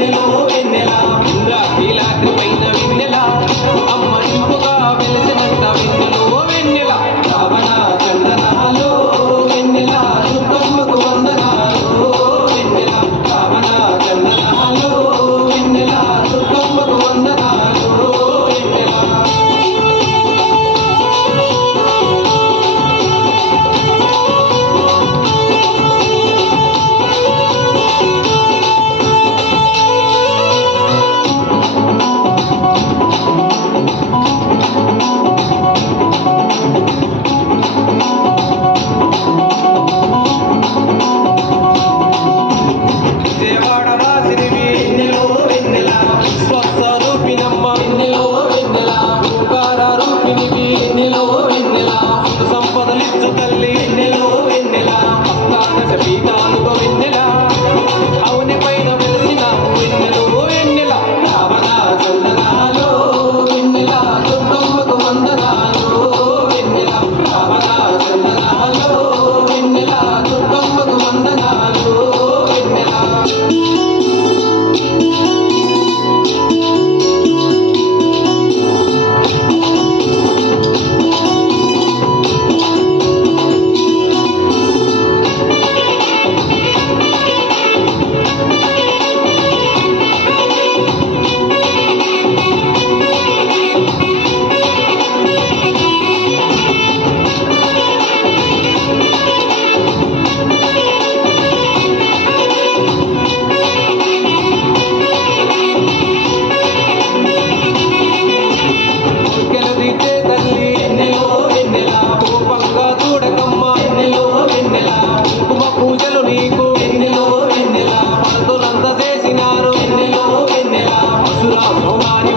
వెన్నెలో వెన్నెల ఇంద్రాకీలాద్రి పైన వెన్నెల అమ్మ ఇంపుగా వెలిసినంత వెన్నెలో వెన్నెల రావణ చందనాలో వెన్నెల దుర్గమ్మకు వందనాలు వెన్నెల రావణ చందనాలో వెన్నెల దుర్గమ్మకు వందనాలు వెన్నెల సంపదలిచ్చు తల్లి వెన్నెలో వెన్నెల మస్తాన పీతాలుగో వెన్నెల అవుని పైన వెలిసిన వెన్నెలో వెన్నెల రావణ చందనాలో వెన్నెల దుర్గమ్మకు వందనాలు వెన్నెల రావణ చందనాలో వెన్నెల దుర్గమ్మకు వందనాలు వెన్నెల పూజలు నీకు వెన్నెలో వెన్నెల మనతులంతా చేసినారు వెన్నెలో వెన్నెల పశురా సోమాని